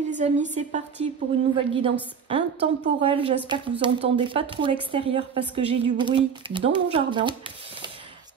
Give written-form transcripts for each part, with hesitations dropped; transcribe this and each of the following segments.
Allez les amis, c'est parti pour une nouvelle guidance intemporelle. J'espère que vous n'entendez pas trop l'extérieur parce que j'ai du bruit dans mon jardin.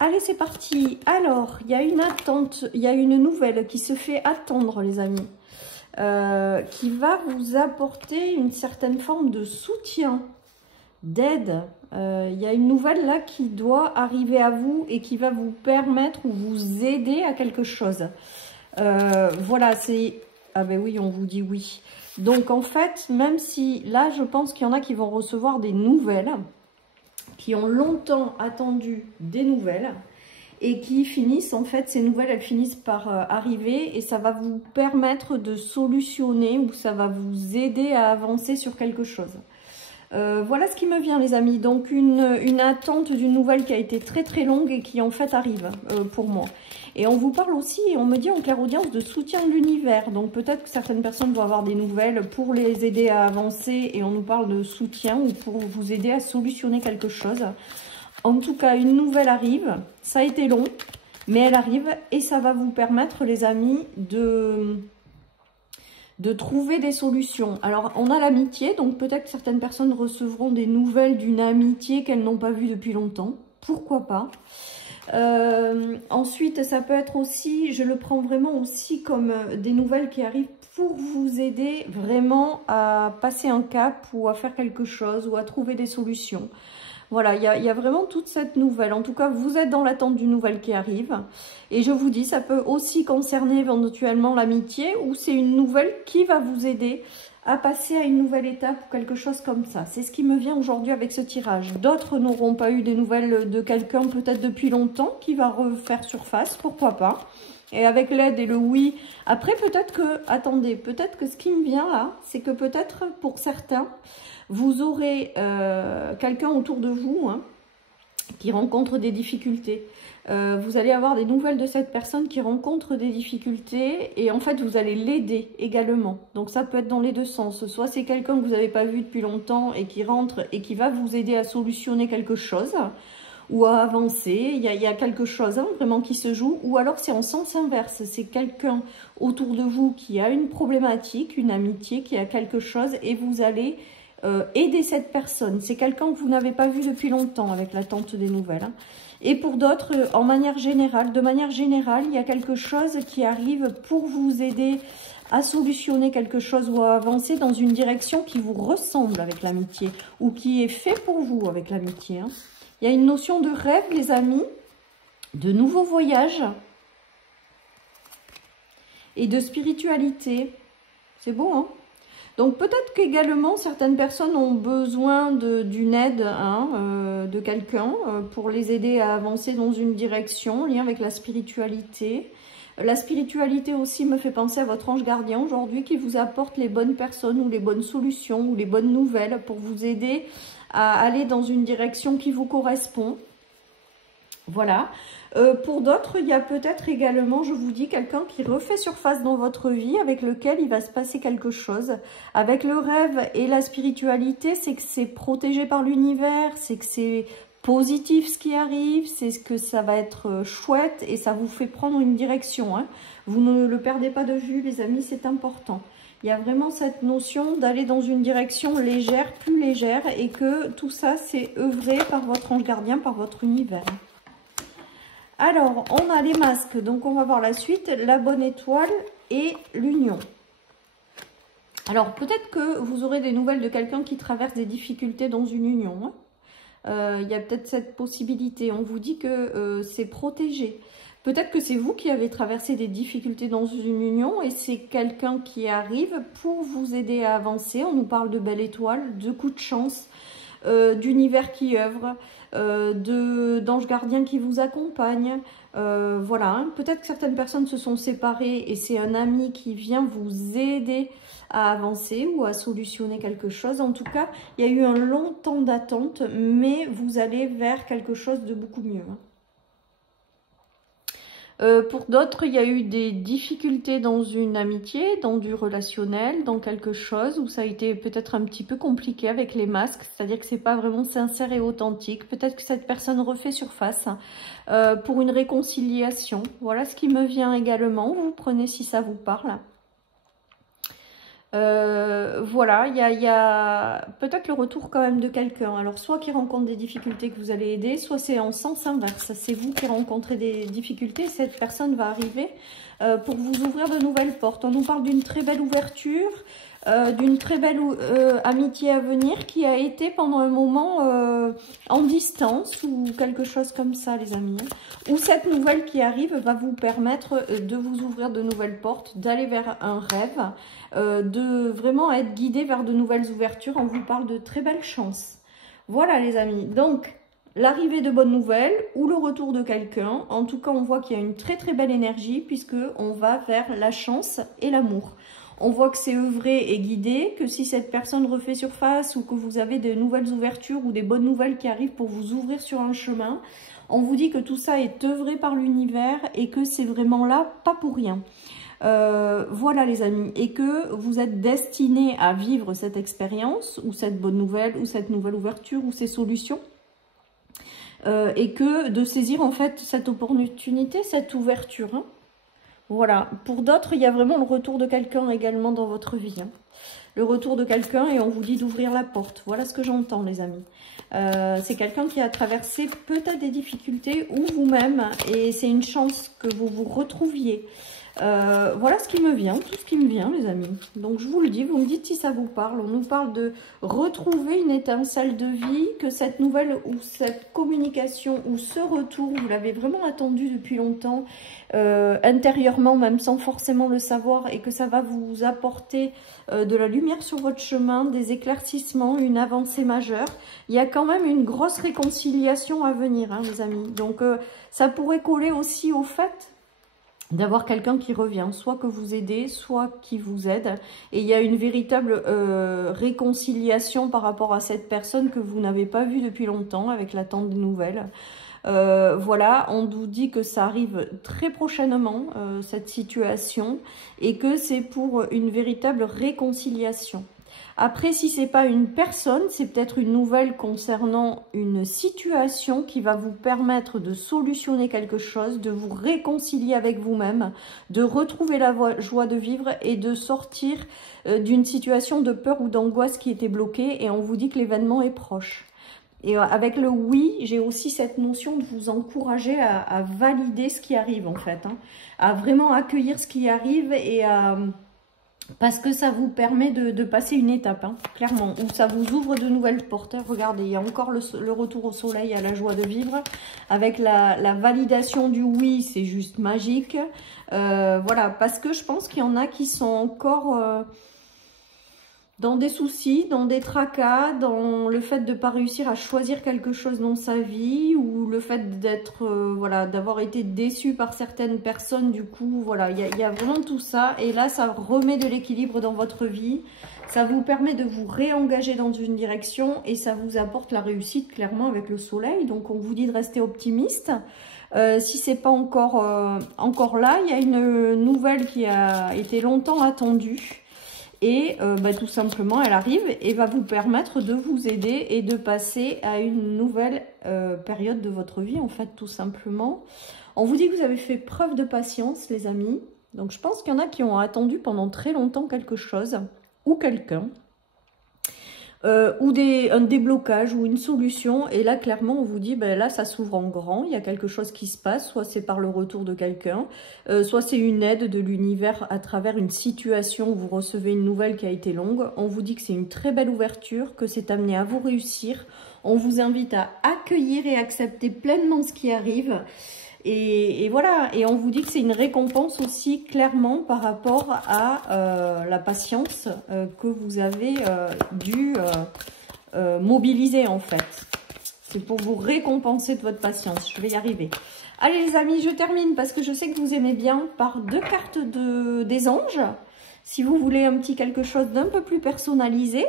Allez, c'est parti. Alors, il y a une attente, il y a une nouvelle qui se fait attendre les amis. Qui va vous apporter une certaine forme de soutien, d'aide. Il y a une nouvelle là qui doit arriver à vous et qui va vous permettre ou vous aider à quelque chose. Voilà, c'est... Ah ben oui, on vous dit oui. Donc en fait, même si là, je pense qu'il y en a qui vont recevoir des nouvelles, qui ont longtemps attendu des nouvelles, et qui finissent, en fait, ces nouvelles, elles finissent par arriver, et ça va vous permettre de solutionner, ou ça va vous aider à avancer sur quelque chose. Voilà ce qui me vient les amis, donc une attente d'une nouvelle qui a été très très longue et qui en fait arrive pour moi. Et on vous parle aussi, et on me dit en clairaudience, de soutien de l'univers. Donc peut-être que certaines personnes vont avoir des nouvelles pour les aider à avancer et on nous parle de soutien ou pour vous aider à solutionner quelque chose. En tout cas, une nouvelle arrive, ça a été long, mais elle arrive et ça va vous permettre les amis de trouver des solutions. Alors, on a l'amitié, donc peut-être que certaines personnes recevront des nouvelles d'une amitié qu'elles n'ont pas vue depuis longtemps. Pourquoi pas? Ensuite, ça peut être aussi, je le prends vraiment aussi comme des nouvelles qui arrivent pour vous aider vraiment à passer un cap ou à faire quelque chose ou à trouver des solutions. Voilà, il y a vraiment toute cette nouvelle. En tout cas, vous êtes dans l'attente d'une nouvelle qui arrive. Et je vous dis, ça peut aussi concerner éventuellement l'amitié ou c'est une nouvelle qui va vous aider à passer à une nouvelle étape ou quelque chose comme ça. C'est ce qui me vient aujourd'hui avec ce tirage. D'autres n'auront pas eu des nouvelles de quelqu'un peut-être depuis longtemps qui va refaire surface, pourquoi pas. Et avec l'aide et le oui, après peut-être que, attendez, peut-être que ce qui me vient là, c'est que peut-être pour certains, vous aurez quelqu'un autour de vous hein, qui rencontre des difficultés. Vous allez avoir des nouvelles de cette personne qui rencontre des difficultés et en fait vous allez l'aider également. Donc ça peut être dans les deux sens. Soit c'est quelqu'un que vous n'avez pas vu depuis longtemps et qui rentre et qui va vous aider à solutionner quelque chose ou à avancer. Il y a quelque chose hein, vraiment qui se joue. Ou alors c'est en sens inverse. C'est quelqu'un autour de vous qui a une problématique, une amitié, qui a quelque chose et vous allez... aider cette personne. C'est quelqu'un que vous n'avez pas vu depuis longtemps avec l'attente des nouvelles. Hein. Et pour d'autres, en manière générale, de manière générale, il y a quelque chose qui arrive pour vous aider à solutionner quelque chose ou à avancer dans une direction qui vous ressemble avec l'amitié ou qui est fait pour vous avec l'amitié. Hein. Il y a une notion de rêve, les amis, de nouveaux voyages et de spiritualité. C'est beau, hein? Donc peut-être qu'également certaines personnes ont besoin d'une aide hein, de quelqu'un pour les aider à avancer dans une direction en lien avec la spiritualité. La spiritualité aussi me fait penser à votre ange gardien aujourd'hui qui vous apporte les bonnes personnes ou les bonnes solutions ou les bonnes nouvelles pour vous aider à aller dans une direction qui vous correspond. Voilà. Pour d'autres, il y a peut-être également, je vous dis, quelqu'un qui refait surface dans votre vie, avec lequel il va se passer quelque chose. Avec le rêve et la spiritualité, c'est que c'est protégé par l'univers, c'est que c'est positif ce qui arrive, c'est que ça va être chouette et ça vous fait prendre une direction. Hein. Vous ne le perdez pas de vue, les amis, c'est important. Il y a vraiment cette notion d'aller dans une direction légère, plus légère, et que tout ça, c'est œuvré par votre ange gardien, par votre univers. Alors, on a les masques, donc on va voir la suite, la bonne étoile et l'union. Alors, peut-être que vous aurez des nouvelles de quelqu'un qui traverse des difficultés dans une union. Il y a peut-être cette possibilité, on vous dit que c'est protégé. Peut-être que c'est vous qui avez traversé des difficultés dans une union et c'est quelqu'un qui arrive pour vous aider à avancer. On nous parle de belle étoile, de coups de chance, d'univers qui œuvre, d'anges gardiens qui vous accompagnent. Voilà, hein. Peut-être que certaines personnes se sont séparées et c'est un ami qui vient vous aider à avancer ou à solutionner quelque chose. En tout cas, il y a eu un long temps d'attente, mais vous allez vers quelque chose de beaucoup mieux. Hein. Pour d'autres, il y a eu des difficultés dans une amitié, dans du relationnel, dans quelque chose où ça a été peut-être un petit peu compliqué avec les masques, c'est-à-dire que c'est pas vraiment sincère et authentique. Peut-être que cette personne refait surface pour une réconciliation. Voilà ce qui me vient également. Vous prenez si ça vous parle. Voilà, il y a peut-être le retour quand même de quelqu'un. Alors, soit qui rencontre des difficultés que vous allez aider, soit c'est en sens inverse. C'est vous qui rencontrez des difficultés. Cette personne va arriver pour vous ouvrir de nouvelles portes. On nous parle d'une très belle ouverture, d'une très belle amitié à venir qui a été pendant un moment en distance ou quelque chose comme ça, les amis. Ou cette nouvelle qui arrive va vous permettre de vous ouvrir de nouvelles portes, d'aller vers un rêve, de vraiment être guidé vers de nouvelles ouvertures. On vous parle de très belles chances. Voilà, les amis. Donc, l'arrivée de bonnes nouvelles ou le retour de quelqu'un. En tout cas, on voit qu'il y a une très très belle énergie puisque on va vers la chance et l'amour. On voit que c'est œuvré et guidé, que si cette personne refait surface ou que vous avez de nouvelles ouvertures ou des bonnes nouvelles qui arrivent pour vous ouvrir sur un chemin, on vous dit que tout ça est œuvré par l'univers et que c'est vraiment là, pas pour rien. Voilà les amis, et que vous êtes destinés à vivre cette expérience ou cette bonne nouvelle ou cette nouvelle ouverture ou ces solutions. Et que de saisir en fait cette opportunité, cette ouverture. Hein. Voilà, pour d'autres, il y a vraiment le retour de quelqu'un également dans votre vie. Hein. Le retour de quelqu'un et on vous dit d'ouvrir la porte. Voilà ce que j'entends les amis. C'est quelqu'un qui a traversé peut-être des difficultés ou vous-même et c'est une chance que vous vous retrouviez. Voilà ce qui me vient, tout ce qui me vient les amis. Donc je vous le dis, vous me dites si ça vous parle. On nous parle de retrouver une étincelle de vie, que cette nouvelle ou cette communication ou ce retour, vous l'avez vraiment attendu depuis longtemps, intérieurement même sans forcément le savoir, et que ça va vous apporter de la lumière sur votre chemin, des éclaircissements, une avancée majeure. Il y a quand même une grosse réconciliation à venir hein, les amis. Donc ça pourrait coller aussi au fait d'avoir quelqu'un qui revient, soit que vous aidez, soit qui vous aide. Et il y a une véritable réconciliation par rapport à cette personne que vous n'avez pas vue depuis longtemps, avec l'attente des nouvelles. Voilà, on vous dit que ça arrive très prochainement, cette situation, et que c'est pour une véritable réconciliation. Après, si ce n'est pas une personne, c'est peut-être une nouvelle concernant une situation qui va vous permettre de solutionner quelque chose, de vous réconcilier avec vous-même, de retrouver la joie de vivre et de sortir d'une situation de peur ou d'angoisse qui était bloquée. Et on vous dit que l'événement est proche. Et avec le oui, j'ai aussi cette notion de vous encourager à valider ce qui arrive en fait. Hein, à vraiment accueillir ce qui arrive et à... Parce que ça vous permet de passer une étape, hein, clairement, où ça vous ouvre de nouvelles portes. Regardez, il y a encore le retour au soleil, à la joie de vivre. Avec la validation du oui, c'est juste magique. Voilà, parce que je pense qu'il y en a qui sont encore dans des soucis, dans des tracas, dans le fait de ne pas réussir à choisir quelque chose dans sa vie, ou le fait d'être, voilà, d'avoir été déçu par certaines personnes. Du coup, voilà, il y a vraiment tout ça. Et là, ça remet de l'équilibre dans votre vie. Ça vous permet de vous réengager dans une direction et ça vous apporte la réussite, clairement, avec le soleil. Donc, on vous dit de rester optimiste. Si c'est pas encore là, il y a une nouvelle qui a été longtemps attendue. Et tout simplement, elle arrive et va vous permettre de vous aider et de passer à une nouvelle période de votre vie, en fait, tout simplement. On vous dit que vous avez fait preuve de patience, les amis. Donc, je pense qu'il y en a qui ont attendu pendant très longtemps quelque chose ou quelqu'un. Ou un déblocage ou une solution. Et là, clairement, on vous dit, ben là, ça s'ouvre en grand. Il y a quelque chose qui se passe. Soit c'est par le retour de quelqu'un, soit c'est une aide de l'univers à travers une situation où vous recevez une nouvelle qui a été longue. On vous dit que c'est une très belle ouverture, que c'est amené à vous réussir. On vous invite à accueillir et accepter pleinement ce qui arrive. Et voilà, et on vous dit que c'est une récompense aussi clairement par rapport à la patience que vous avez dû mobiliser en fait. C'est pour vous récompenser de votre patience, je vais y arriver. Allez les amis, je termine parce que je sais que vous aimez bien par 2 cartes des anges. Si vous voulez un petit quelque chose d'un peu plus personnalisé,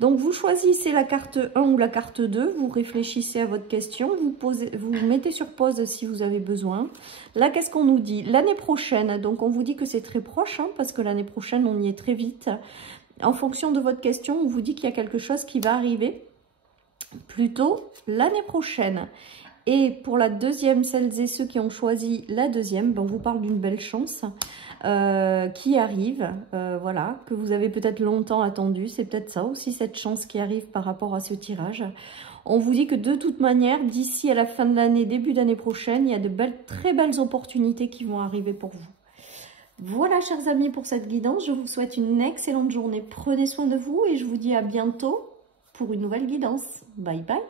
donc vous choisissez la carte 1 ou la carte 2, vous réfléchissez à votre question, vous mettez sur pause si vous avez besoin. Là, qu'est-ce qu'on nous dit? L'année prochaine, donc on vous dit que c'est très proche, hein, parce que l'année prochaine, on y est très vite. En fonction de votre question, on vous dit qu'il y a quelque chose qui va arriver plutôt l'année prochaine. Et pour la deuxième, celles et ceux qui ont choisi la deuxième, ben, on vous parle d'une belle chance qui arrive, voilà, que vous avez peut-être longtemps attendu. C'est peut-être ça aussi, cette chance qui arrive par rapport à ce tirage. On vous dit que de toute manière, d'ici à la fin de l'année, début d'année prochaine, il y a de très belles opportunités qui vont arriver pour vous. Voilà, chers amis, pour cette guidance. Je vous souhaite une excellente journée. Prenez soin de vous et je vous dis à bientôt pour une nouvelle guidance. Bye bye.